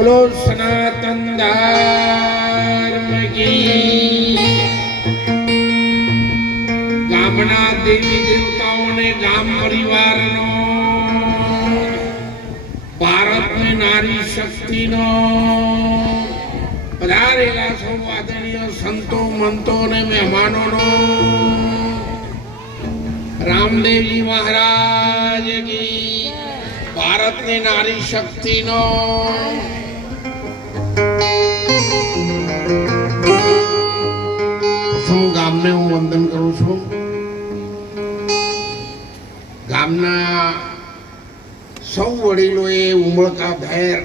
બોલો સનાતન ધર્મ કી. ગામના દેવી દેવતાઓને ગામ પરિવારનો ભારતની નારી શક્તિનો પધારેલા સૌ આદરણીય સંતો મંતો અને મહેમાનોનો રામદેવજી મહારાજ કી. ભારતની નારી શક્તિનો સૌ ગામને હું વંદન કરું છું. ગામના સૌ વડીલોએ ઉમળકા ભેર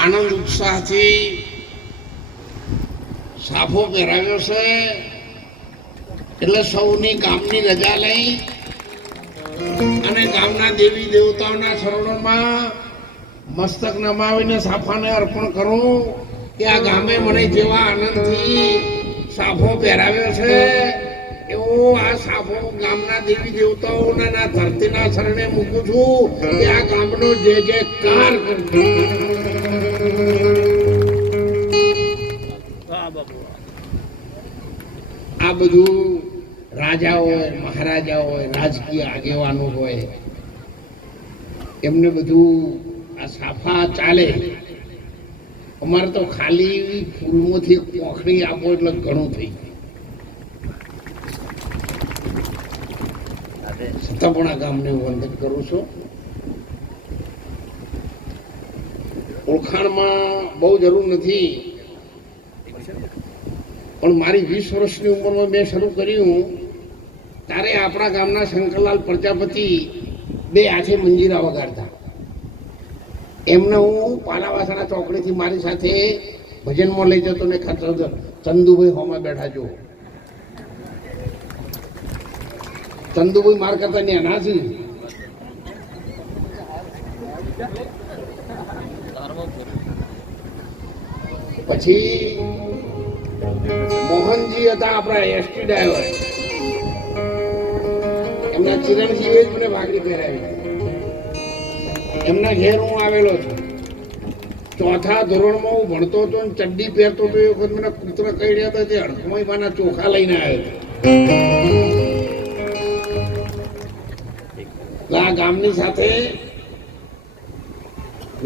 આનંદ ઉત્સાહથી સાફો પહેરાવ્યો છે. એટલે સૌની ગામની રજા લઈ અને ગામના દેવી દેવતાઓના શરણોમાં મસ્તક નમાવીને સાફાને અર્પણ કરું કે આ ગામે મને જેવા આનંદથી સાફો પહેરાવ્યો છે એવો આ સાફો ગામના દેવી દેવતાઓના ધરતીના શરણે મૂકું છું કે આ ગામનો જે કાર કરજો. આ બધું રાજા હોય, મહારાજા હોય, રાજકીય આગેવાનો હોય, એમને બધું આ સાફા ચાલે. અમારે તો ખાલી ફૂલમાંથી પોખડી આપો એટલે ઘણું થઈ ગયું. છતાં પણ આ ગામને હું વંદન કરું છું. ઓળખાણમાં બહુ જરૂર નથી, પણ મારી 20 વર્ષની ઉંમરમાં મેં શરૂ કર્યું ત્યારે આપણા ગામના શંકરલાલ પ્રજાપતિ બે હાથે મંજીરા વગાડતા. એમને હું પાલાવાસણા ચોકડીથી મારી સાથે ભજનમાં લઈ જતો ને ચંદુભાઈ હોમાં બેઠા જો. ચંદુભાઈ માર કરતા ને એના છે. પછી મોહનજી હતા આપણા એસટી ડ્રાઈવર, એમના ચિરણજીએ જ મને ભાગડી પહેરાવી. એમના ઘેર હું આવેલો છું. 4થા ધોરણમાં હું ભણતો હતો ને ચડ્ડી પહેરતો હતો. એ વખત મને પુત્ર કહી રહ્યા હતા તે હડકમાઈમાંના ચોખા લઈને આવ્યો હતો. આ ગામની સાથે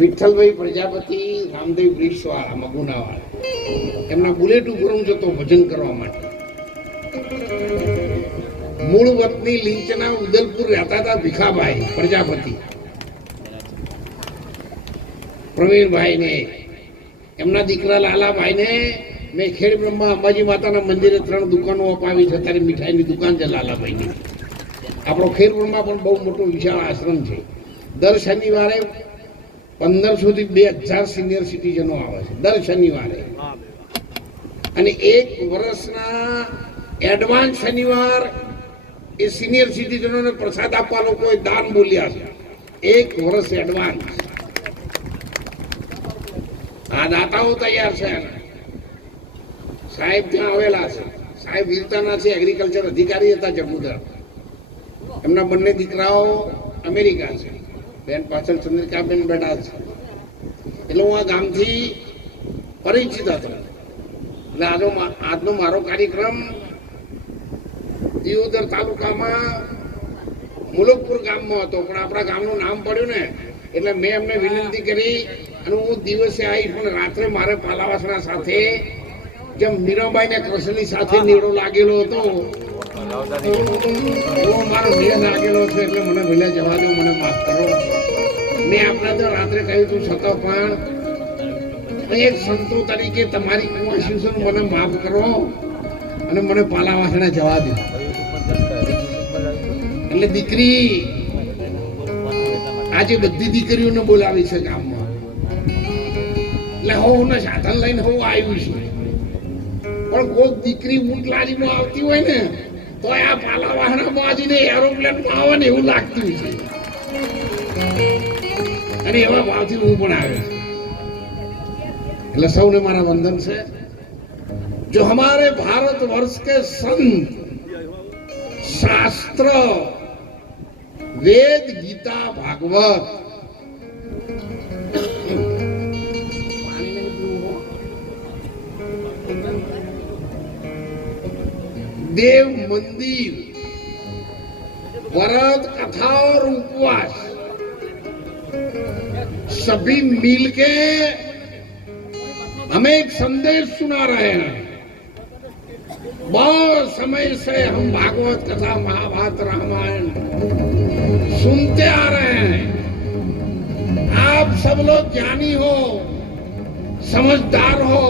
વિઠ્ઠલભાઈ પ્રજાપતિ, રામદેવ બ્રિક્ષવાળા મગુનાવાળા, એમના બુલેટ ઉપર હું જતો ભજન કરવા માટે. મૂળ વતની લીંચના ઉદલપુર રહેતા હતા ભીખાભાઈ પ્રજાપતિ, પ્રવીણભાઈ ને એમના દીકરા લાલાભાઈ ને મેં ખેડ બ્રહ્મા અંબાજી માતાના મંદિરે 3 દુકાનો અપાવી છે. ત્યારે મીઠાઈની દુકાન છે લાલાભાઈની. આપણો ખેડ બ્રહ્મા પણ બહુ મોટો વિશાળ આશ્રમ છે. દર શનિવારે 1500 થી 2000 સિનિયર સિટીઝનો આવે છે દર શનિવારે. અને 1 વર્ષના એડવાન્સ શનિવાર એ સિનિયર સિટીઝનોને પ્રસાદ આપવા લોકોએ દાન બોલ્યા છે. 1 વર્ષ એડવાન્સ. આ દાતાઓ તૈયાર છે. સાહેબ ત્યાં આવેલા છે. સાહેબ વીરતાના છે, એગ્રીકલ્ચર અધિકારી હતા જમ્મુદર. એમના બંને દીકરાઓ અમેરિકા છે. બેન પાછળ ચંદ્રિકાબેન બેઠા છે. એટલે હું આ ગામથી પરિચિત હતો. એટલે આજનો મારો કાર્યક્રમ દિયોદર તાલુકામાં મુલકપુર ગામમાં હતો, પણ આપણા ગામનું નામ પડ્યું ને એટલે મેં એમને વિનંતી કરી અને હું દિવસે આવીશ, પણ રાત્રે મારે પાલાવાસણા સાથે જેમ મીરાબાઈ ને કૃષ્ણની સાથે નીડો લાગેલો હતો એવો મારો મેળ લાગેલો છે. એટલે મને ભલે જવા દો, મને માફ કરો. મેં આપણે તો રાત્રે કહ્યું હતું, છતાં પણ એક સંતો તરીકે તમારી કોશિશો મને માફ કરો અને મને પાલાવાસણા જવા દો. એટલે દીકરી આજે બધી દીકરીઓને બોલાવી છે ગામમાં. એટલે હું સાધન લઈને હું આવ્યું છું, પણ કોઈ દીકરી ઊંટ લારીમાં આવતી હોય ને તો આ પાલાવાસણામાં આજીને એરોપ્લેનમાં આવે ને એવું લાગતું છે. અને એવા ભાવથી હું પણ આવ્યો છું. એટલે સૌને મારા વંદન છે. जो हमारे भारत वर्ष के संत शास्त्र वेद गीता भागवत देव मंदिर, व्रत, कथा और उपवास सभी मिलके हमें एक संदेश सुना रहे हैं। बहुत समय से हम भागवत कथा, महाभारत, रामायण सुनते आ रहे हैं। आप सब लोग ज्ञानी हो, समझदार हो,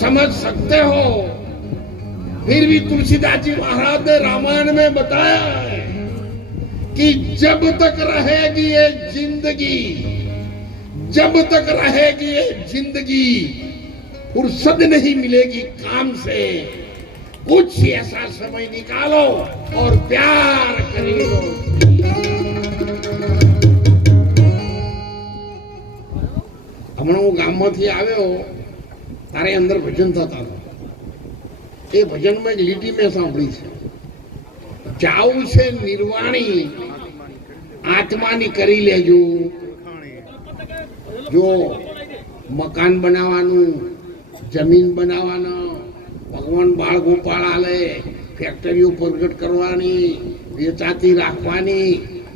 समझ सकते हो, फिर भी तुलसीदास जी महाराज ने रामायण में बताया है कि जब तक रहेगी ये जिंदगी, जब तक रहेगी ये जिंदगी, फुर्सत नहीं मिलेगी काम से, कुछ ऐसा समय निकालो और प्यार करो। હમણાં હું ગામમાંથી આવ્યો તારે અંદર ભજન થતા હતા. એ ભજનમાં એક લીટી મેં સાંભળી છે, જાવું છે નિર્વાણી આત્માની કરી લેજો. જો મકાન બનાવવાનું, જમીન બનાવવાના, ભગવાન બાળ ગોપાળ આલે, ફેક્ટરીઓ પ્રગટ કરવાની, વેચાતી રાખવાની,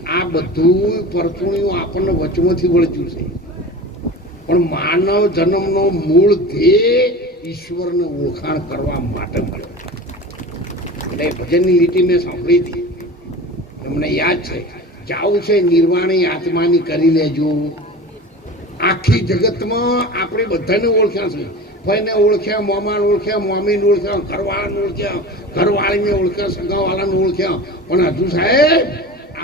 આ બધું પરચુણીઓ આપણને વચમાંથી વળજ્યું છે. પણ માનવ જન્મનો મૂળ ધ્યેય ઈશ્વરને ઓળખાણ કરવા માટે મળ્યો. એટલે ભજનની લીટી મેં સાંભળી હતી, તમને યાદ છે, જાવું છે નિર્વાણી આત્માની કરી લેજો. આખી જગતમાં આપણે બધાને ઓળખ્યા છે. ભાઈને ઓળખ્યા, મામાને ઓળખ્યા, મામીને ઓળખ્યા, ઘરવાળાને ઓળખ્યા, ઘરવાળીને ઓળખ્યા, સગાવાળાને ઓળખ્યા, પણ હજુ સાહેબ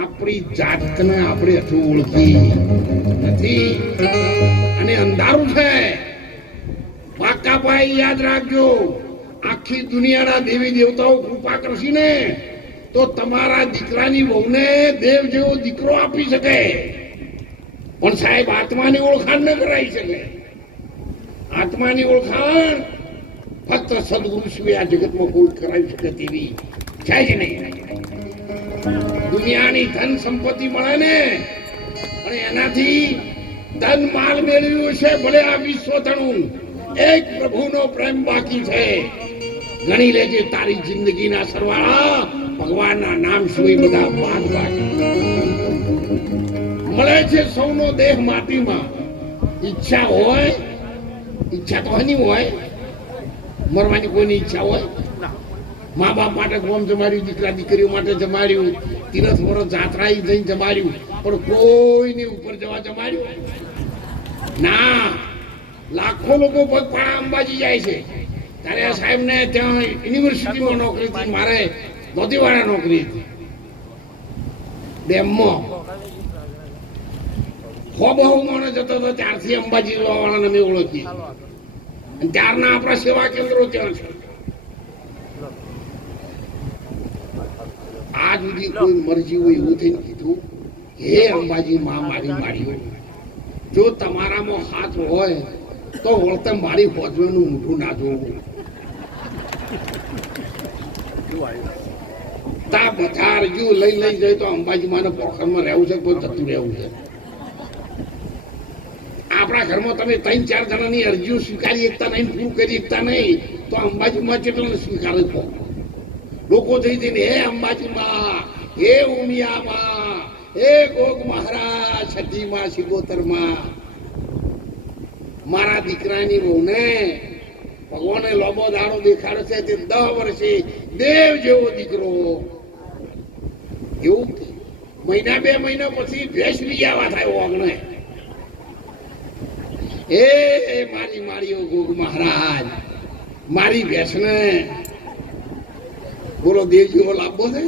આપણી જાતને આપણે હજુ ઓળખી નથી. અને અંધારું છે. પાકાભાઈ યાદ રાખજો, આખી દુનિયાના દેવી દેવતાઓ કૃપા કરશે ને તો તમારા દીકરાની વહુને દેવ જેવો દીકરો આપી શકે, પણ સાહેબ આત્માની ઓળખાણ ન કરાવી શકે. આત્માની ઓળખાણ ફક્ત સદગુરુ સિવાય આ જગતમાં કોઈ કરાવી શકે તેવી છે જ નહીં. દુનિયાની ધન સંપત્તિ મળે ને અને એનાથી ધન માલ મેળવ્યું છે, ભલે આ વિશ્વ ધણું, એક પ્રભુનો પ્રેમ બાકી છે. ગણી લેજે તારી જિંદગીના સરવાળા, ભગવાનના નામ સિવાય બધા બાદ બાકી. મળે છે સૌનો દેહ માટીમાં. ઈચ્છા હોય, ઈચ્છા તો હની હોય, મરવાની કોઈની ઈચ્છા હોય? મા બાપ માટે ગોમ જમાડ્યું, દીકરા દીકરીઓ માટે જમાડ્યું, તીરથ વરસ જાત્રા જઈને જમાડ્યું, પણ કોઈની ઉપર જવા જમાડ્યું ના. લાખો લોકો પગપાળા અંબાજી જાય છે. ત્યારે આ સાહેબ ને ત્યાં યુનિવર્સિટીમાં નોકરી હતી, મારે ધોતીવાળા નોકરી હતી ડેમમાં. બહુ માણસ જતો હતો, ત્યારથી અંબાજી વાળાને મેં ઓળખી. ત્યારના આપણા સેવા કેન્દ્રો ત્યાં છે. આજ સુધી કોઈ મરજી હોય એવું થઈને કીધું, હે અંબાજી માં મારી માળીઓ, જો તમારામાં હાથ હોય તો વળતે મારી હોજવાનું મોઢું ના જોવું. તા બધા અરજીઓ લઈ જાય તો અંબાજી માને પોખરમાં રહેવું છે, કોઈ જતું રહેવું છે. આપણા ઘરમાં તમે 3-4 જણાની અરજીઓ સ્વીકારી એકતા નહીં, પૂરું કરી એકતા નહીં, તો અંબાજીમાં કેટલાને સ્વીકારે છો? લોકો થઈ જઈને હે અંબાજીમાં, હે ઉમિયામાં, હે ગોગ મહારાજ, છઠ્ઠીમાં, સિકોતરમાં, મારા દીકરાની વહુને ભગવાને લોબો દાડો દેખાડે છે તે 10 વર્ષે દેવ જેવો દીકરો. એવું મહિના 2 મહિના પછી ભેંસ બીજાવા થાય ઓગણે. એ મારી મારીઓ ગોગ મહારાજ, મારી ભેંસને બોલો દેવ જેવો લાભો છે?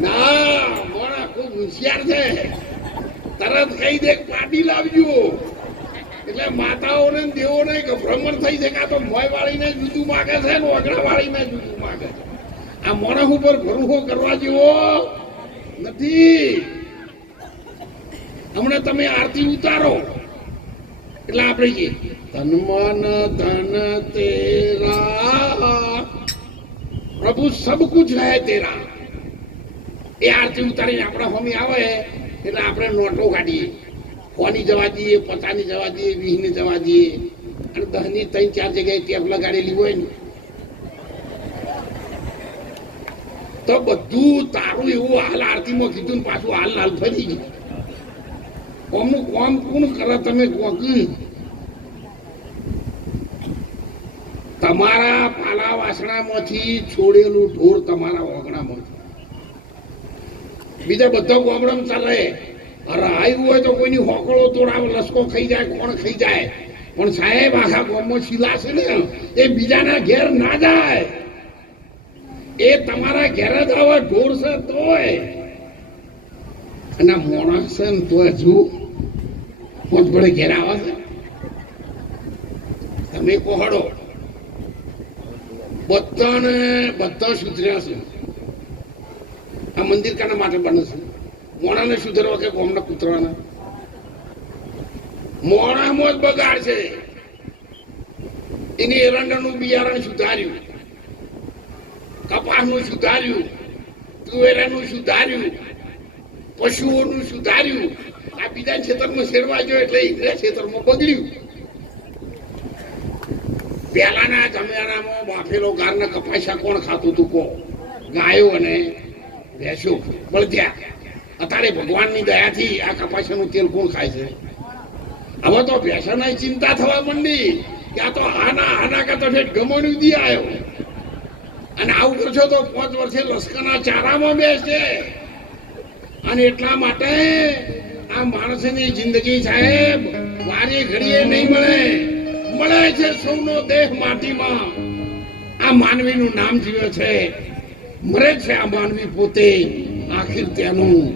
ના, મોણા ખૂબ હોશિયાર છે. તરત કહી દે પાટી લાવજો, એટલે માતાઓને દેવોને ભ્રમણ થઈ શકે. આ તો મોય વાળીને જુદું માગે છે ને ઓગણા વાળીને જુદું માગે છે. આ મોણસ ઉપર ભરોસો કરવા જેવો નથી. હમણાં તમે આરતી ઉતારો એટલે આપણે કહીએ તન મન ધન તેરા પ્રભુ સબ કુછ હૈ તેરા. એ આરતી ઉતારીને આપણા હોમી આવે એટલે આપણે નોટો કાઢીએ, કોની જવા દઈએ, 50ની જવા દઈએ, 20ની જવા દઈએ, અને 10ની 3-4 જગ્યાએ ટેપ લગાડેલી હોય ને તો બધું તારું એવું હાલ આરતીમાં કીધું ને પાછું હાલ હાલ ફરી ગયું. કોમનું કોમ કોણ કરે તમે કોકી? તમારા પાલા વાસણામાંથી છોડેલું ઢોર તમારા ઓગણામાંથી. બીજા બધા ગોમડમ ચાલે. અરે આવ્યું હોય તો કોઈની હોકળો તોડાવે, લસકો ખાઈ જાય, કોણ ખાઈ જાય. પણ સાહેબ આખા ગામમાં શીલા છે ને એ બીજાના ઘેર ના જાય. એ તમારા ઘેર જ આવે ઢોર છે તોય, અને મોણસ છે ને તોય હજુ પોત ભળે ઘેર આવે છે. તમે કોહડો બધા સુધર્યા છે. આ મંદિર કાના માટે બને છે? મોણાને સુધરવા કે ગોમના કૂતરાના? મોણામાં જ બગાડ છે. એની એરંડાનું બિયારણ સુધાર્યું, કપાસનું સુધાર્યું, તુવેરાનું સુધાર્યું, પશુઓનું સુધાર્યું. આ બીજા ક્ષેત્રમાં શેરવા ગયો એટલે ઇંગ્રેજ ક્ષેત્રમાં બગડ્યું. પહેલાના જમાનામાં બાફેલો ગારના કપાસિયા કોણ ખાતું હતું? કહો. ગાયો અને ભેંસો, બળદ્યા. અત્યારે ભગવાનની દયાથી આ કપાસિયાનું તેલ કોણ ખાય છે? હવે તો ભેંસોની ચિંતા થવા માંડી કે આ તો આના કરતા ફેટ ગમોની દી આવ્યો, અને આવું કરશો તો 5 વર્ષે લશ્કરના ચારામાં બેસશે. અને એટલા માટે આ માણસની જિંદગી સાહેબ વારી ઘડીએ નહીં મળે છે. સૌનો દેહ માટીમાં. આ માનવીનું નામ જીવે છે, મરે છે આ માનવી પોતે. આખિર તેનું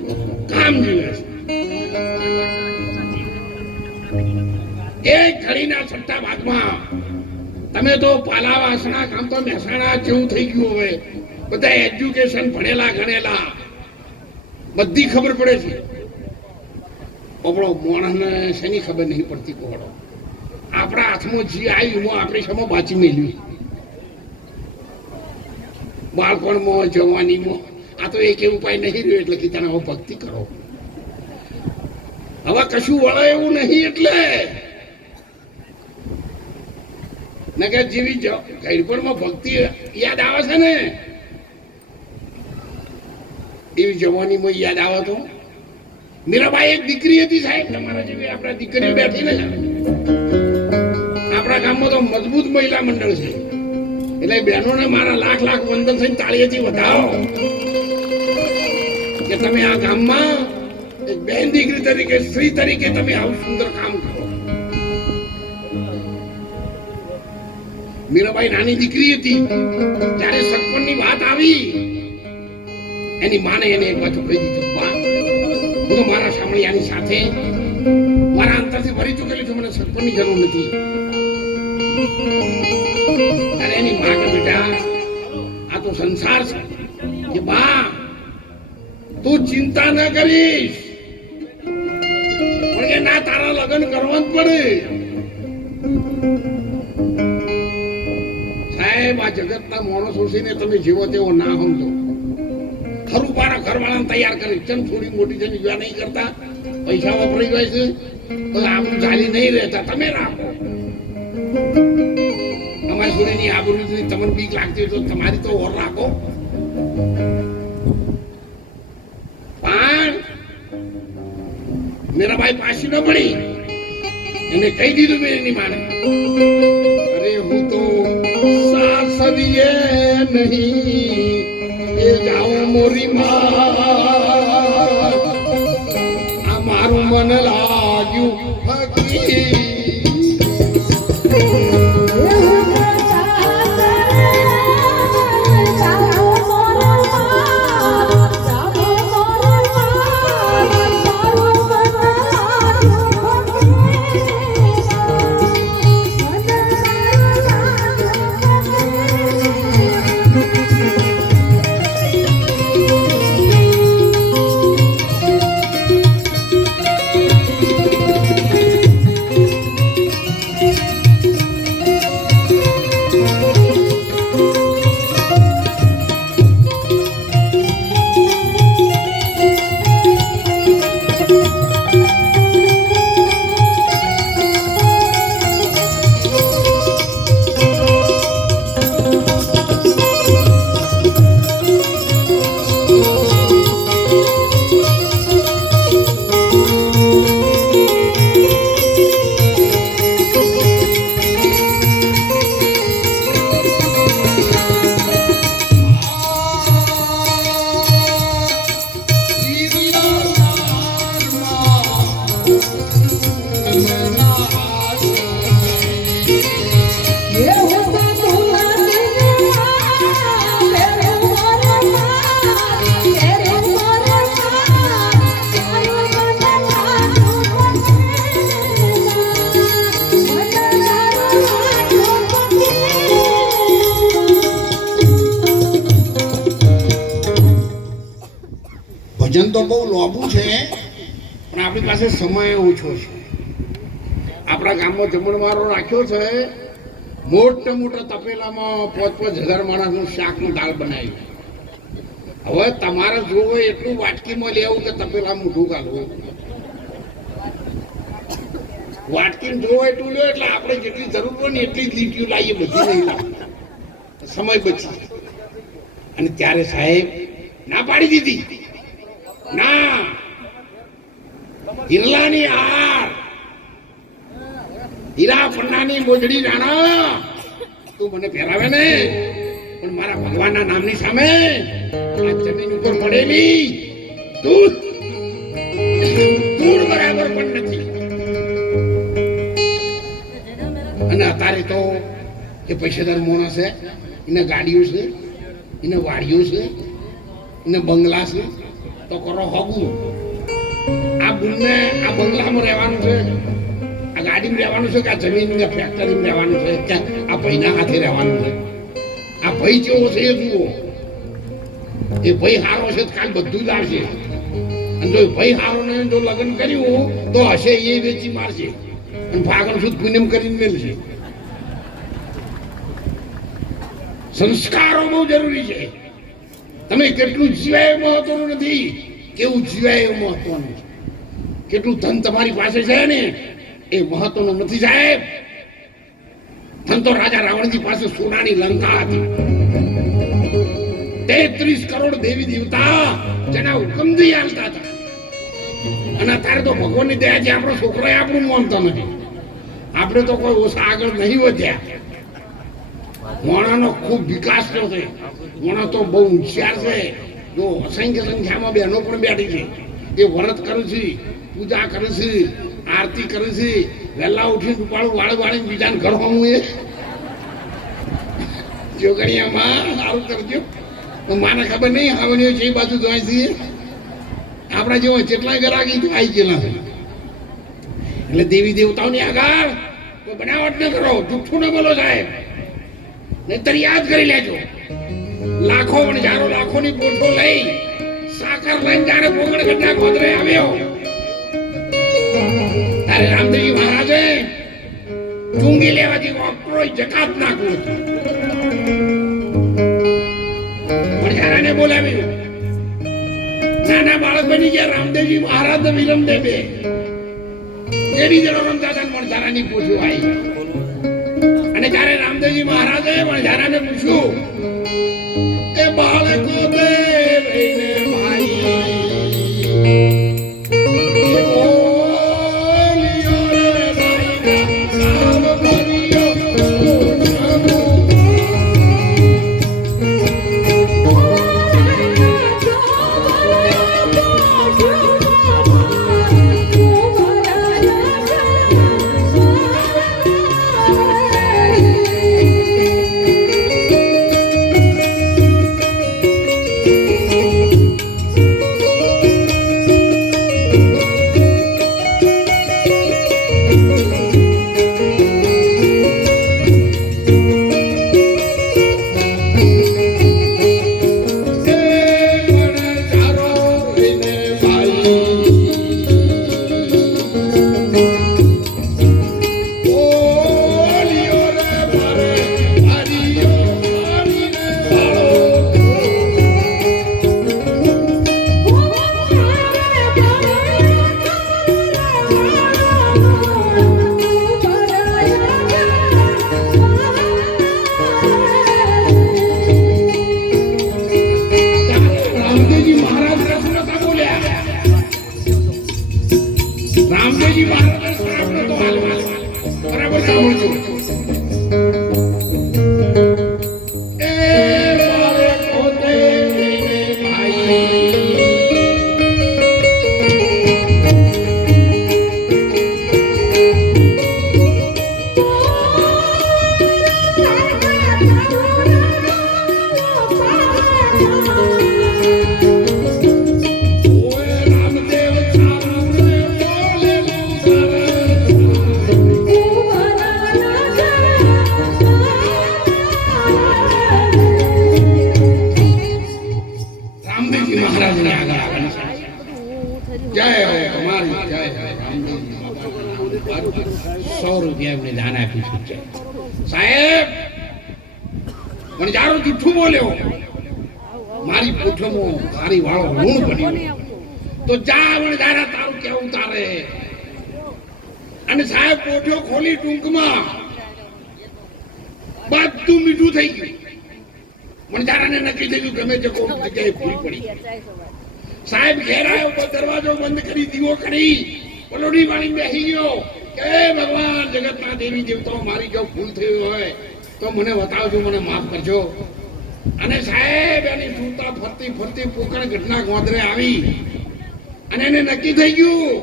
કામ જીવે છે. એક ઘડીના છઠ્ઠા ભાગમાં તમે તો પાલા વાસણા કામ તો મહેસાણા જેવું થઈ ગયું. હવે બધા એજ્યુકેશન ભણેલા ગણેલા, બધી ખબર પડે છે. આપણો માણસને શેની ખબર નહીં પડતી? કોહડો આપણા હાથમાં જે આવ્યું આપણી સામે બાચી મેળવી. બાળપણમાં, જવાનીમાં આ તો એક ઉપાય નહીં રહ્યો એટલે કે તને હવે ભક્તિ કરો. હવે કશું વળે એવું નહીં. એટલે નગર જેવી ગઈડપણમાં ભક્તિ યાદ આવે છે ને, એવી જવાનીમાં યાદ આવે તો. મીરાબાઈ એક દીકરી હતી સાહેબ, તમારા જેવી આપણા દીકરીઓ બેઠી ને. આપણા ગામમાં તો મજબૂત મહિલા મંડળ છે, એટલે બહેનોને મારા લાખ લાખ વંદન થઈને તાળીઓથી વધાવો કે તમે આ ગામમાં એક બહેન દીકરી તરીકે, સ્ત્રી તરીકે તમે આવું સુંદર કામ કરો. મીરાબાઈ નાની દીકરી હતી ત્યારે સરપંચની વાત આવી, એની માને એને એક વાત કહી દીધું, બા હું તો મારા સાંભળ્યાની સાથે મારા અંતરથી ભરી ચૂકેલી છું, મને સરપંચની જરૂર નથી. ત્યારે એની માં કે બેટા આ તો સંસાર છે કે બા તું ચિંતા ન કરીશ, પણ કે ના તારા લગ્ન કરવા જ પડે. સાહેબ આ જગતના માણસો છે ને તમે જેવો તેવો ના સમજો. ખરું પારા ઘરવાળાને તૈયાર કરી ચમ થોડી મોટી છે વિવાહ નહીં કરતા, પૈસા વપરાઈ જાય છે તો આબરૂ ચાલી નહીં રહેતા. તમે રાખો અમારી છોડીની આબરૂની તમને બીક લાગતી હોય તો તમારી તો ઓર રાખો. પણ મીરાબાઈ પાછી ન પડી, એને કહી દીધું મેં એની માને, અરે હું તો સાસવીએ નહીં એ જાઉં મોરી માં, આ મારું મન લાગ્યું ફકી. ભજન તો બહુ લોબું છે, પણ આપણી પાસે સમય ઓછો છે. આપણા ગામમાં જમણવારો રાખ્યો છે, મોટા મોટા તપેલામાં 5,000 માણસનું શાકનું દાળ બનાવ્યું. હવે તમારે જોવો એટલું વાટકીમાં લેવું કે તપેલા મોઢું કાઢવું. વાટકીને જોવો એટલું લો, એટલે આપણે જેટલી જરૂર હોય ને એટલી જ લીટીઓ લાવીએ, બધી નહીં લાવતા, સમય બચી. અને ત્યારે સાહેબ ના પાડી દીધી, ના, હિરલાની હાર, હીરા પન્નાની મોજડી રાણા તું મને પહેરાવે ને, પણ મારા ભગવાનના નામની સામે આ જમીન ઉપર પડેલી ધૂળ બરાબર પણ નથી. અને અત્યારે તો એ પૈસાદાર માણસ છે, એને ગાડીઓ છે, એને વાડીઓ છે, એને બંગલા છે, તો કરો હગું. આ બુનને આ બંગલામાં રહેવાનું છે, આ ગાડીમાં રહેવાનું છે, કે આ જમીન ફેક્ટરીમાં રહેવાનું છે, કે આ ભાઈના હાથે રહેવાનું છે. આ ભાઈ કેવો છે એ જુઓ. એ ભાઈ હારો છે કાલ બધું જ આવશે. અને જો ભાઈ હારો ને જો લગ્ન કર્યું તો હશે એ વેચી મારશે અને ભાગણ શુદ્ધ પુણ્યમ કરીને મેળશે. સંસ્કારો બહુ જરૂરી છે. તમે કેટલું જીવાય એવું મહત્વનું નથી, કેવું જીવાય એવું મહત્વનું છે. કેટલું ધન તમારી પાસે છે ને એ મહત્વનું નથી સાહેબ. ધન તો રાજા રાવણજી પાસે સોનાની લંકા હતી. 33 કરોડ દેવી દેવતા જેના હુકમથી હાલતા હતા. અને અત્યારે તો ભગવાનની દયાથી આપણો છોકરો આપણું માનતો નથી. આપણે તો કોઈ ઓછા આગળ નહીં વધ્યા. મોણાનો ખૂબ વિકાસ થયો છે. મોણા તો બહુ હોશિયાર છે. જો અસંખ્ય સંખ્યામાં બહેનો પણ બેઠી છે. એ વ્રત કરે છે, પૂજા કરે છે, આરતી કરે છે, વહેલા ઉઠીને રૂપાળું વાળીને બીજાને ઘર હોમું. એ જોગણીયામાં સારું કરજો. માને ખબર નહીં આવણીઓ છે બાજુ જોઈ છીએ. આપણા જેવો જેટલા ગરાગી આવી ગયેલા છે. એટલે દેવી દેવતાઓની આગળ કોઈ બનાવટ ન કરો, જુઠ્ઠું ન બોલો સાહેબ, નહીતર યાદ કરી લેજો. લાખો વણઝારો લાખોની પોઠો લઈ સાકર લઈને જાણે પોગળ ગઢા ગોદરે આવ્યો ત્યારે રામદેવજી મહારાજે ચૂંગી લેવાથી ડોક્ટરોએ જકાત નાખ્યું હતું. વણઝારાને બોલાવ્યું. નાના બાળક બની ગયા રામદેવજી મહારાજ ને વિરમદેવ બે કેડી જણો રમતા હતા. વણઝારાની પૂછ્યું આવી. અને જ્યારે રામદેવજી મહારાજે વણઝારાને પૂછ્યું એ બાળકો દે રહીને ભાઈ રામદેવજી મહારાજ શ્રાપ નતો હાલવા. બરાબર સાંભળજો. એ બાળકો દે ભાઈ Thank you. 100 રૂપિયા એમને દાન આપીશું છે સાહેબ. પણ જારો જૂઠું બોલ્યો, મારી પૂઠમાં તારી વાળો ઋણ બન્યો તો જા વણ દારા તારું કેવું તારે. અને સાહેબ પોઠો ખોલી ટૂંકમાં બધું મીઠું થઈ ગયું. મણજારાને નક્કી થઈ ગયું ગમે તે કોઈ જગ્યાએ ભૂલ પડી. સાહેબ ઘેર આવ્યો તો દરવાજો બંધ કરી દીવો કરી પલોડી વાળી બેસી ગયો કે ભગવાન જગતના દેવી દેવતાઓ મારી જો ભૂલ થઈ હોય તો મને બતાવજો, મને માફ કરજો. અને સાહેબ એની સૂતા ફરતી ફરતી પોકણ ઘટના ગોંદરે આવી અને એને નક્કી થઈ ગયું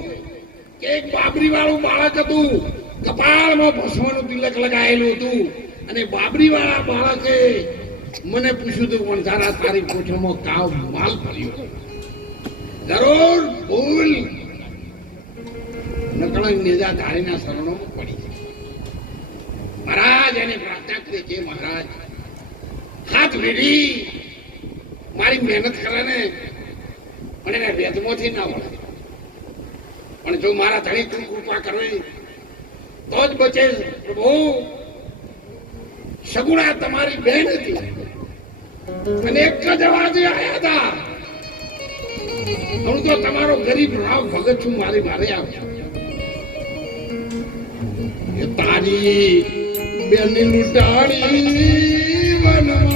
કે એક બાબરી વાળું બાળક હતું, કપાળમાં ભસ્મનું તિલક લગાવેલું હતું. અને બાબરી વાળા બાળકે મને પૂછ્યું હતું પણ તારા તારી કોઠામાં કાવ માલ ભર્યો, જરૂર ભૂલ નકળંગ નેજા ધારીના શરણોમાં પડી. મહારાજ એને પ્રાર્થના કરી કે મહારાજ હાથ વીડી મારી મહેનત કરે ને પણ એને વેદમાંથી ના વળે, પણ જો મારા ધણી તું કૃપા કરવી તો જ બચે. પ્રભુ સગુણા તમારી બહેન હતી અને એક જ અવાજે આવ્યા હતા, હું તો તમારો ગરીબ રાવ ભગત છું, મારી મારે આવજો. તારી બેની લૂંટાણી વનમાં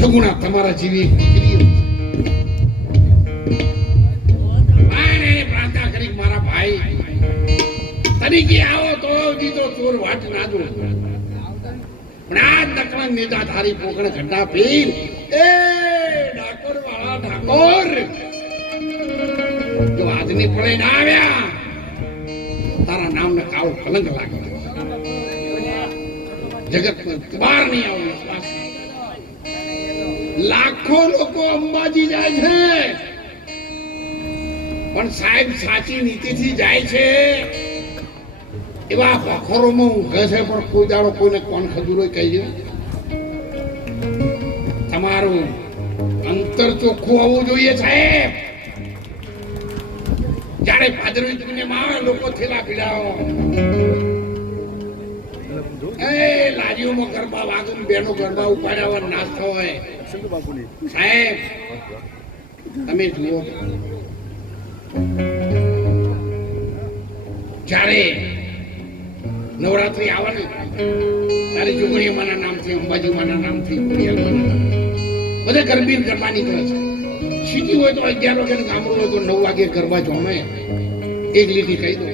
સગુણા તમારા જેવી પ્રાર્થના કરી મારા ભાઈ તરીકે આવો તો દીધો ચોર વાટ ના દો. પણ આ નકળા નેતા ધારી પોકણ ઘંટા પીર એ ડાકોર વાળા ડાકોર જો આજની પડે ના આવ્યા તારા નામને કાળો કલંક લાગે. જગતમાં બહાર નહીં આવો વિશ્વાસ. લાખો લોકો અંબાજી જાય છે પણ સાહેબ સાચી નીતિથી જાય છે. એવા ભખરોમાં ઊંઘે છે પણ કોઈ દાડો કોઈને કોણ ખજૂરો કહી દે. તમારું અંતર ચોખ્ખું હોવું જોઈએ સાહેબ. જ્યારે ભાદરવી પૂનમમાં આવે લોકો થેલા પીડાવો એ લારીઓમાં ગરબા વાગું બેનો ગરબા ઉપાડ્યા નાસ્તો હોય. સાહેબ તમે જુઓ જ્યારે નવરાત્રી આવે ને ત્યારે જોગણીઓ માના નામથી અંબાજી માના નામથી બધા ગરબી ગરબા નીકળે છે. સીટી હોય તો 11 વાગે, ગામડું હોય તો 9 વાગે ગરબા જોમે. એક લીટી કહી દો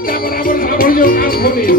બધા બરાબર સાંભળજો કાન ખોલી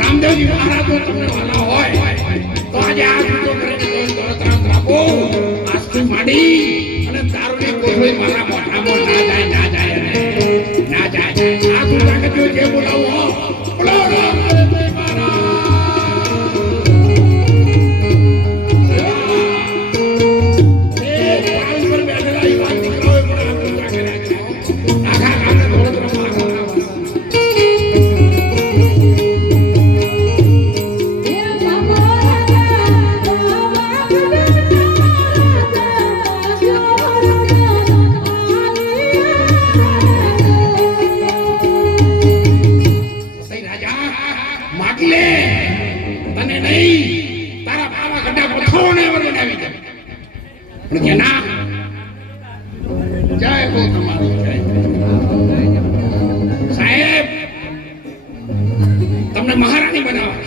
રામદેવજી મહારાજ તમને વાલા હોય તો આજે આ પૂજો કરીને દોડત્રાસ રાખો આજથી માંડી અને દારૂની કોથળી મારા મોઢામાં ના જાય આ પૂજા જે બોલાવો બોલો રામદેવજી સાહેબ તમને મહારાણી બનાવે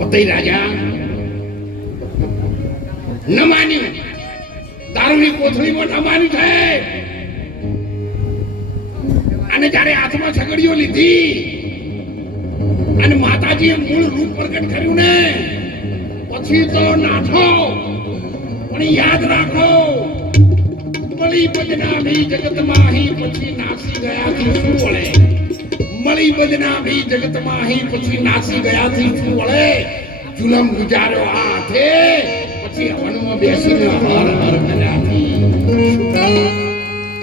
પતઈ રાજા ન માન્યું દારૂની કોથળીમાં ન માન્યું છે અને જ્યારે હાથમાં છગડીઓ લીધી અને માતાજીએ મૂળ રૂપ પ્રગટ કર્યું ને પછી તો નાથો પણ યાદ રાખો મળી બદનામી જગતમાં અહીં પછી નાસી ગયાથી શું વળે મળી બદનામી જગતમાં અહીં પછી નાસી ગયાથી શું વળે જુલમ ગુજાર્યો હાથે પછી હવનમાં બેસીને હર હર કર્યાથી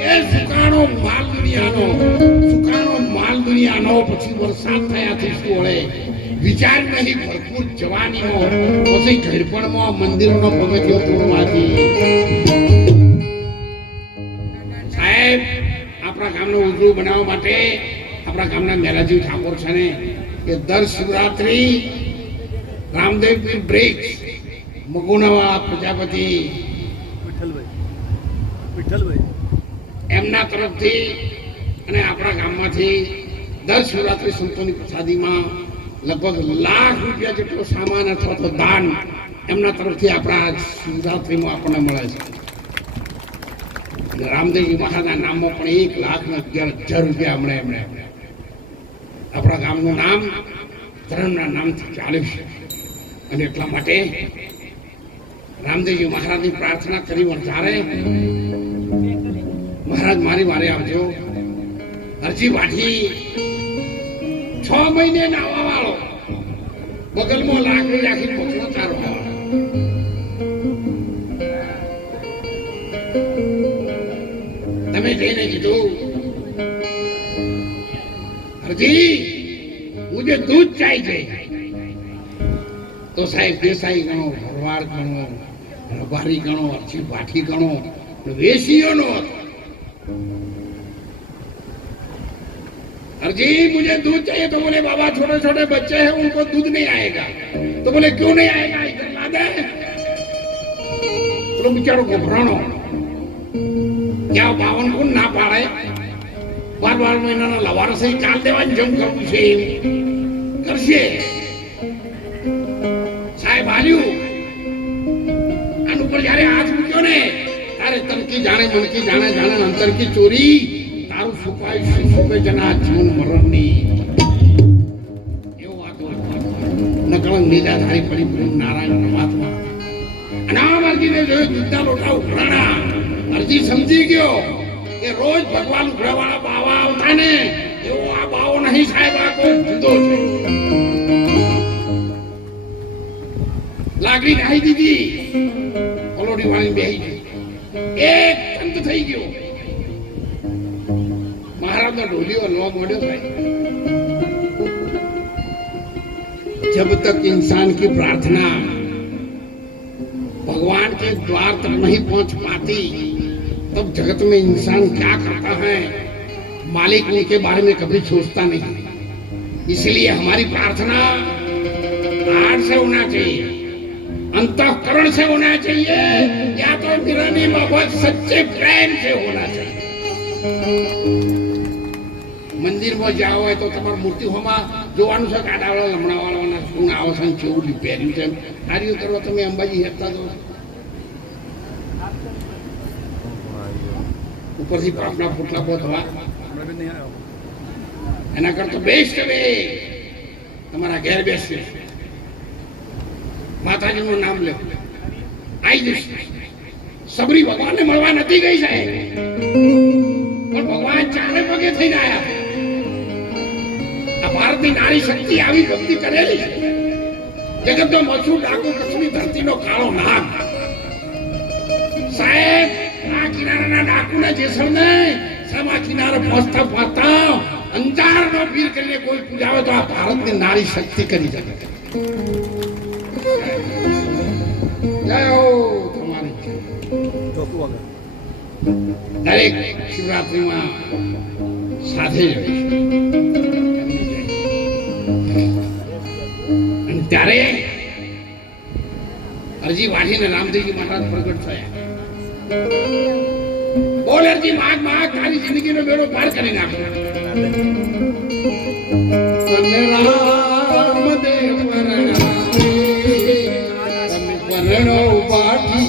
એ સુકાણો માલ દુનિયાનો પછી વરસાદ થયાથી શું વળે વિચાર નહીં ભરપૂર જવાનીઓ પછી ઘરપણમાં મંદિરોનો પગથિયો તોડવાથી સાહેબ આપણા ગામનો ઉજળું બનાવવા માટે આપણા ગામના મેરાજી ઠાકોર છે ને કે દર શિવરાત્રી રામદેવપીર બ્રિક્સ મગુનાવાળા પ્રજાપતિ એમના તરફથી અને આપણા ગામમાંથી દર શિવરાત્રી સંતોની પ્રસાદીમાં લગભગ લાખ રૂપિયા જેટલો સામાન અથવા તો દાન એમના તરફથી આપણા શિવરાત્રીમાં આપણને મળે છે રામદેવજી મહારાજના નામમાં પણ 1,11,000 રૂપિયા મળે એમણે આપણા ગામનું નામ ધર્મના નામથી ચાલે છે અને એટલા માટે રામદેવજી મહારાજની પ્રાર્થના કરી વરસારે મહારાજ મારી વારે આવજો અરજી વાઠી 6 મહિને નાવા વાળો બગલમાં લાકડી રાખી પકડો ચારવા વાળો તમે જઈને કીધું અરજી મુझे दूध चाहिए તો સાહેબ દેસાઈ ગણો ભરવાડ ગણો રબારી ગણો અરજી વાઠી ગણો વેશીઓનો अरजी मुझे दूध चाहिए तो बोले बाबा छोटे छोटे बच्चे हैं उनको दूध नहीं आएगा तो बोले क्यों नहीं आएगा इधर ला दे तो बेचारो घबरानो क्या 52 को ना पाड़े 12 મહિનાના લવાર સહી ચાલ દેવાની જમ કરવું છે કરશે સાહેબ આલ્યું આન ઉપર જ્યારે હાથ મૂક્યો ને તારે તનકી જાણે મનકી જાણે અંતર કી ચોરી તારું સુપાય જના જીવન મરણની એવું વાતો નકળંગ નિરાધારી પરિપૂર્ણ નારાયણ પરમાત્મા અને આ અરજીને જોયું દૂધના લોટા ઉઘરાણા અરજી સમજી ગયો કે રોજ ભગવાન ઉઘરાવાળા બાવા આવતા ને એવો આ બાવો નહીં સાહેબ આ કોઈ જુદો છે લાકડી નાહી દીધી, પલોઠી વાળી બેહી ગઈ, એક અંત થઈ ગયો. महाराज ढोलियो नो मोड़ो भाई। जब तक इंसान की प्रार्थना भगवान के द्वार तक नहीं पहुंच पाती, तब जगत में इंसान क्या करता है मालिक उनके बारे में कभी सोचता नहीं। इसलिए हमारी प्रार्थना हार्ट से होना चाहिए, अंतःकरण से होना चाहिए, या तो निरानी मोहब्बत सच्चे प्रेम से होना चाहिए। મંદિર માં જાવ હોય તો તમારી મૂર્તિઓમાં જોવાનું છે કે આડાવાળા લમણાવાળાના શું આવો છે, કેવું પહેર્યું છે, કાર્યો કરવા તમે અંબાજી હેરતા દો. ઉપરથી પાપના પોટલા બહુ થવા, એના કરતા બેસ્ટ વે તમારા ઘેર બેસશે, માતાજીનું નામ લે, આવી જશે. સબરી ભગવાનને મળવા નથી ગઈ છે, પણ ભગવાન ચારે પગે થઈને આવ્યા. આ ભારતની નારી શક્તિ આવી ભક્તિ કરેલી છે. જગતનો મથુર ડાકુ કચ્છની ધરતીનો કાળો નાગ સાહેબ, આ કિનારાના ડાકુના જેસલને સમા કિનારે પહોંચતા પહોંચતા અંજારનો પીર કરીને કોઈ પૂજાવે તો આ ભારતની નારી શક્તિ કરી શકે. જય હો તમારી. દરેક શિવરાત્રીમાં સાથે જ અને ત્યારે અરજી વાંચીને રામદેવજી મહારાજ પ્રગટ થયા. બોલ અરજી, માગ માગ, તારી જિંદગીનો બેડો પાર કરી નાખો. રામદેવ પરણો પાઠી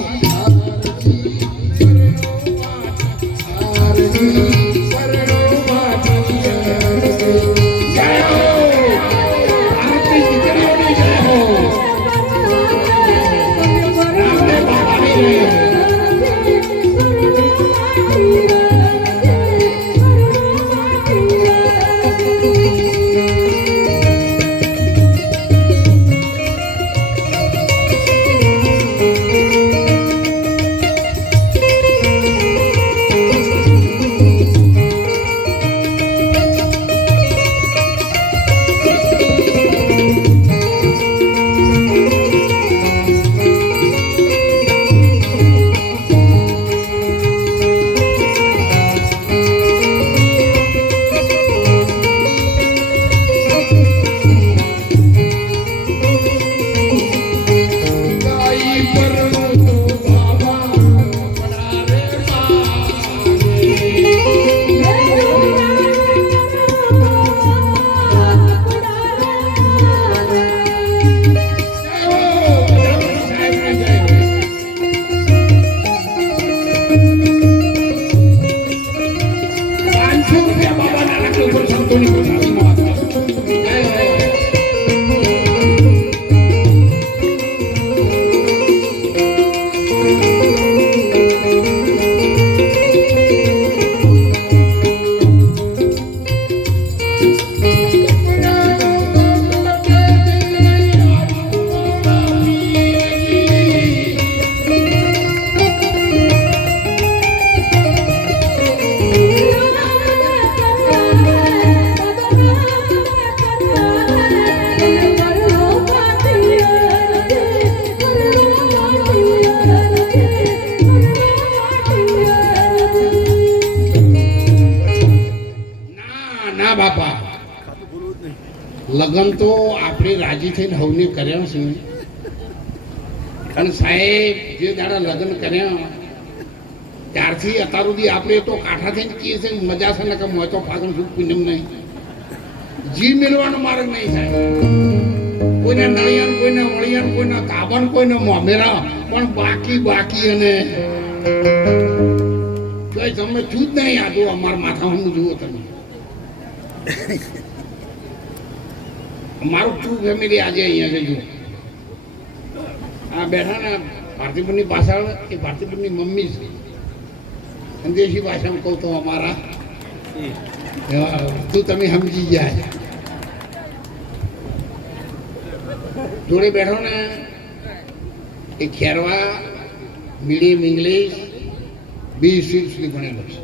લગ્ન તો આપણે રાજી થઈને હવને કર્યા છે. અને સાહેબ જે દાડા લગ્ન કર્યા ત્યારથી અત્યાર સુધી આપણે તો કાંઠા થઈને કહીએ છીએ મજા છે ને કે મોય તો ફાગણ સુખ પૂનમ નહીં, જી મેળવાનો માર્ગ નહીં થાય. કોઈને નળિયાન, કોઈને વળિયાન, કોઈના કાબન, કોઈને મોમેરા, પણ બાકી અને જોઈ તમે છું જ નહીં. આ જો અમારા માથા હું જુઓ તમે, મારું ટુ ફેમિલી આજે અહીંયા છે. જુઓ આ બેઠા ને ભારતીબેનની પાછળ એ ભારતીબેનની મમ્મી છે. અંદેશી ભાષામાં કહું તો અમારા તું તમે સમજી જાય. જોડે બેઠો ને એ ખેરવા મીડિયમ ઇંગ્લિશ BC સુધી ભણેલો છે.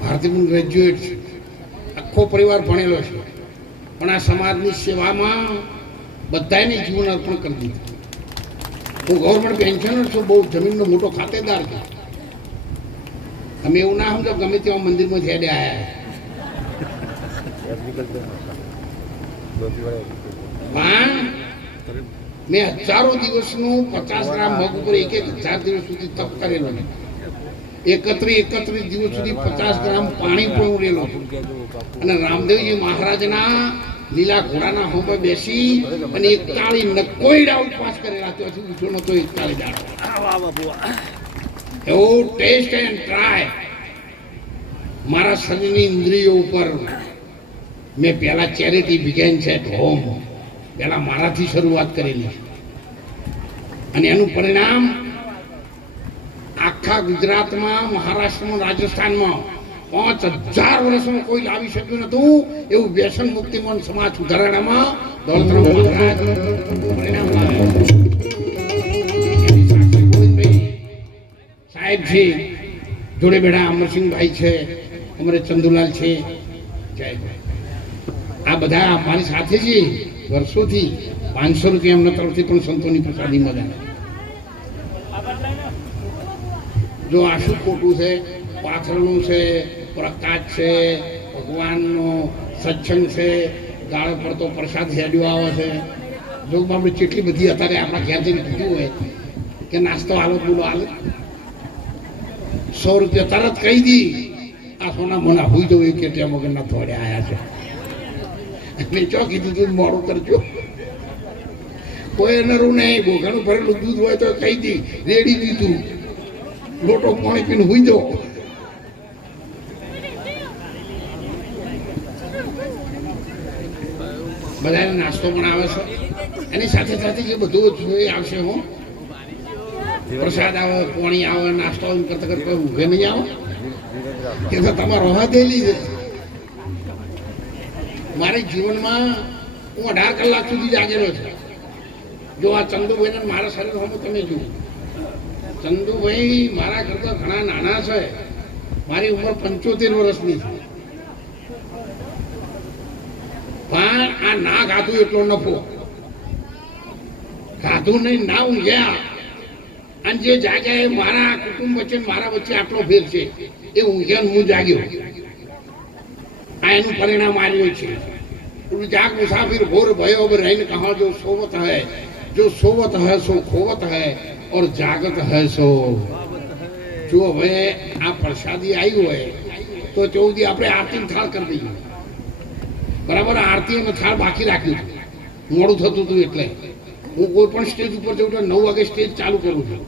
ભારતીય ગ્રેજ્યુએટ છે. આખો પરિવાર ભણેલો છે. પણ આ સમાજની સેવામાં બધાને જીવન અર્પણ કરી દીધું. હું ગવર્મેન્ટ પેન્શનર છું, બહુ જમીનનો મોટો ખાતેદાર છું. તમે એવું ના સમજો ગમે તેવા મંદિરમાં હેડે આવ્યા. પણ મેં હજારો દિવસનું 50 ગ્રામ મગ ઉપર 1000 દિવસ સુધી તપ કરેલો છે. 31 દિવસ સુધી 50 ગ્રામ પાણી પણ ઉરેલો છું. અને રામદેવજી મહારાજના લીલા ઘોડાના હોમે બેસી અને 41 નકોયડા ઉપવાસ કરેલા. ત્યાંથી ઉઠો નતો 41 દાડો. એવો ટેસ્ટ એન્ડ ટ્રાય મારા શરીરની ઇન્દ્રિયો ઉપર મેં પહેલા ચેરિટી બિગેન્સ એટ હોમ પહેલા મારાથી શરૂઆત કરેલી. અને એનું પરિણામ આખા ગુજરાતમાં, મહારાષ્ટ્રમાં, રાજસ્થાનમાં 5000 વર્ષમાં કોઈ લાવી શક્યું નતું. એવું વ્યસન મુક્તિ મન સમાજ સુધારણામાં દોલતરામ મહારાજ પરિણામ લાવ્યા. એની સાક્ષી ગોવિંદભાઈ સાહેબ છે, જોડે બેડા અમરસિંહભાઈ છે, અમારે ચંદુલાલ છે. આ બધા મારી સાથે છે વર્ષોથી. 500 રૂપિયા એમના તરફથી પણ સંતોની પ્રસાદી મળે. જો આ શું ખોટું છે? પાથરણું છે, પ્રકાશ છે, ભગવાનનો સત્સંગ છે, ગાળો પડતો પ્રસાદ હેડ્યો આવે છે. જો આપણે કેટલી બધી અત્યારે આપણા ઘેર જઈને કીધું હોય કે નાસ્તો હાલો બોલો હાલો, 100 રૂપિયા તરત કહી દી. આ સોના મોના હોઈ જવું એ કેટલા વગરના થોડે આવ્યા છે. મેં ચો કીધું તું મોડું કરજો. કોઈ એનરું નહીં. બોઘાનું ભરેલું દૂધ હોય તો કહી દી, રેડી દીધું, લોટો પાણી પીને હોઈ જાઓ. બધાને નાસ્તો પણ આવે છે. એની સાથે સાથે જે બધું આવશે, હું પ્રસાદ આવે, પાણી આવે, નાસ્તો કરતા કરતા ઊંઘે નહીં આવે. એ તો તમારે રહા દેલી છે. મારા જીવનમાં હું 18 કલાક સુધી જાગેલો છું. જો આ ચંદુભાઈને મારા શરીર હોમો તમે જુઓ. ચંદુભાઈ મારા કરતા ઘણા નાના છે. મારી ઉંમર 75 વર્ષની છે. પણ આ ના ખાધું એટલો નફો. ખાધું નહીં, ના ઊંઘ્યા. અને જે જાગ્યા એ મારા કુટુંબ વચ્ચે મારા વચ્ચે આટલો ફેર છે. એ ઊંઘ્યા હું જાગ્યો. આ એનું પરિણામ આવ્યું છે. જાગ મુસાફિર ભોર भयो अब रैन कहाँ जो सोवत है, जो सोवत है सो खोवत है और जागत है सो. જો હવે આ પ્રસાદી આવી હોય તો 14 આપણે આરતી થાળ કરી દઈએ. બરાબર, આરતી અને થાળ બાકી રાખ્યું. મોડું થતું હતું એટલે હું કોઈ પણ સ્ટેજ ઉપર જઉં તો 9 વાગે સ્ટેજ ચાલુ કરું છું.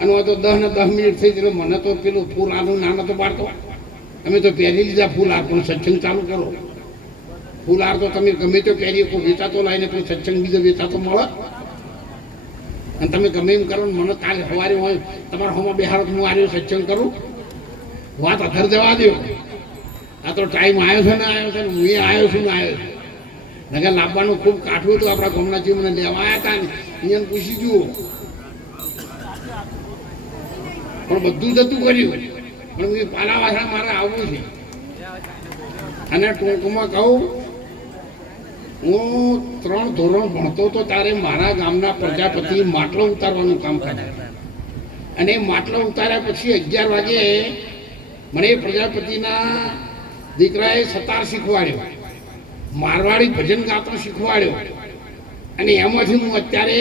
અને તો 10 ને 10 મિનિટ થઈ એટલે મને તો પેલું ફૂલ આનું નાના તો બાળકો અમે તો પહેરી લીધા ફૂલ હાર, પણ સત્સંગ ચાલુ કરો. ફૂલ હાર તો તમે ગમે તો પહેરી શકો, વેચાતો લાવીને પણ સત્સંગ બીજો વેચાતો મળે. અને તમે ગમે એમ કરો. મને કાલે સવારે હોય તમારા હોમાં બેહારો હું આવ્યો સત્સંગ કરું. વાત અધર જવા દો. આ તો ટાઈમ આવ્યો છે ને આવ્યો છે ને હું આવ્યો છું ને આવ્યો છું. નગર લાવવાનું ખૂબ કાઠું હતું. આપણા ગામના જે મને લેવા આવ્યા હતા ને અહીંયા પૂછી જુઓ. પણ બધું જતું કર્યું. પણ પાલા વાસણા મારે આવવું છે. અને ટૂંકમાં કહું, હું 3 ધોરણ ભણતો તો ત્યારે મારા ગામના પ્રજાપતિ માટલો ઉતારવાનું કામ કરે. અને માટલો ઉતાર્યા પછી 11 વાગે મને પ્રજાપતિના દીકરાએ સતાર શીખવાડ્યો, મારવાડી ભજન ગાતો શીખવાડ્યો. અને એમાંથી હું અત્યારે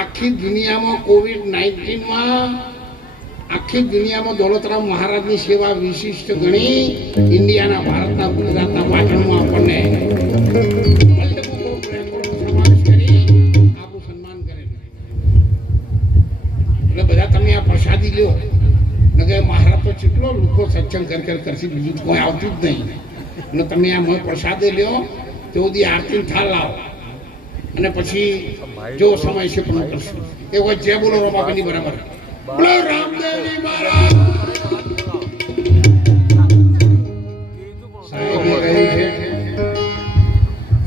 આખી દુનિયામાં COVID-19માં આખી દુનિયામાં દોલતરામ મહારાજની સેવા વિશિષ્ટ ગણી. ઇન્ડિયાના, ભારતના, ગુજરાતના પાટણમાં આપણને સમાવેશ કરી આપણું સન્માન કરેલું. એટલે બધા તમે આ પ્રસાદી લ્યો. નકે મહારાજ તો કેટલો લોકો સત્સંગ કરશે, બીજું કોઈ આવતું જ નહીં. અને તમે આ પ્રસાદે લ્યો, 14 આરતી થાળ લાવો. અને પછી જો સમય છે પૂરું કરશું. એ હોય જે બોલો રમાબેની બરાબર. બોલો રામદેવજી મહારાજ. સાહેબે કહ્યું છે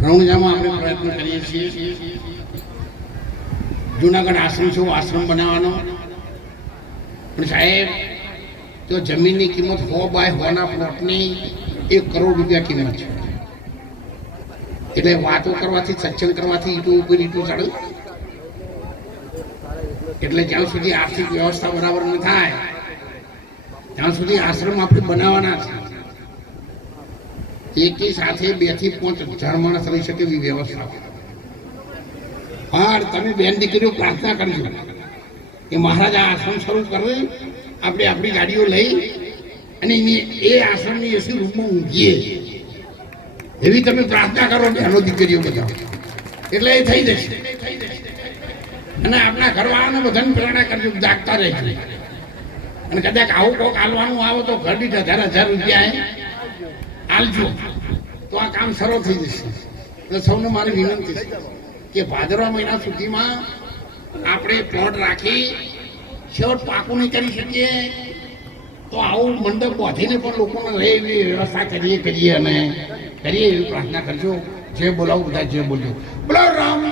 રણુજામાં આપણે પ્રયત્ન કરીએ છીએ. જુનાગઢ આશ્રમ છે આશ્રમ બનાવવાનો, પણ સાહેબ તો જમીનની કિંમત 100 બાય 100 પ્લોટની 1 કરોડ રૂપિયા કિંમત છે. એટલે વાતો કરવાથી સત્સંગ કરવાથી ઈટો ઉપર ઈટો ચડે. એટલે જ્યાં સુધી આર્થિક વ્યવસ્થા બરાબર ન થાય ત્યાં સુધી આશ્રમ આપણે બનાવવાના છે. એકી સાથે 2 થી 5 હજાર માણસ રહી શકે એવી વ્યવસ્થા. હા, તમે બેન દીકરીઓ પ્રાર્થના કરજો કે મહારાજ આ આશ્રમ શરૂ કરે, આપણે આપણી ગાડીઓ લઈ અને એ આશ્રમની એસી રૂમમાં ઊંઘીએ, એવી તમે પ્રાર્થના કરો બહેનો દીકરીઓ બધા, એટલે એ થઈ જશે. અને આપણા ઘરવાળાને બધાને પ્રેરણા કરજો, જાગતા રહેજો. અને કદાચ આવું કોક હાલવાનું આવે તો ઘર દીઠ 1000 રૂપિયા આલજો, તો આ કામ સરળ થઈ જશે. એટલે સૌને મારી વિનંતી છે કે ભાદરવા મહિના સુધીમાં આપણે પ્લોટ રાખી છેવટ પાકું નહીં કરી શકીએ તો આવું મંડપ બાંધીને પણ લોકોને રહે એવી વ્યવસ્થા કરીએ અને કરીએ એવી પ્રાર્થના કરજો. જે બોલાવું બધા જે બોલજો. બોલો રામ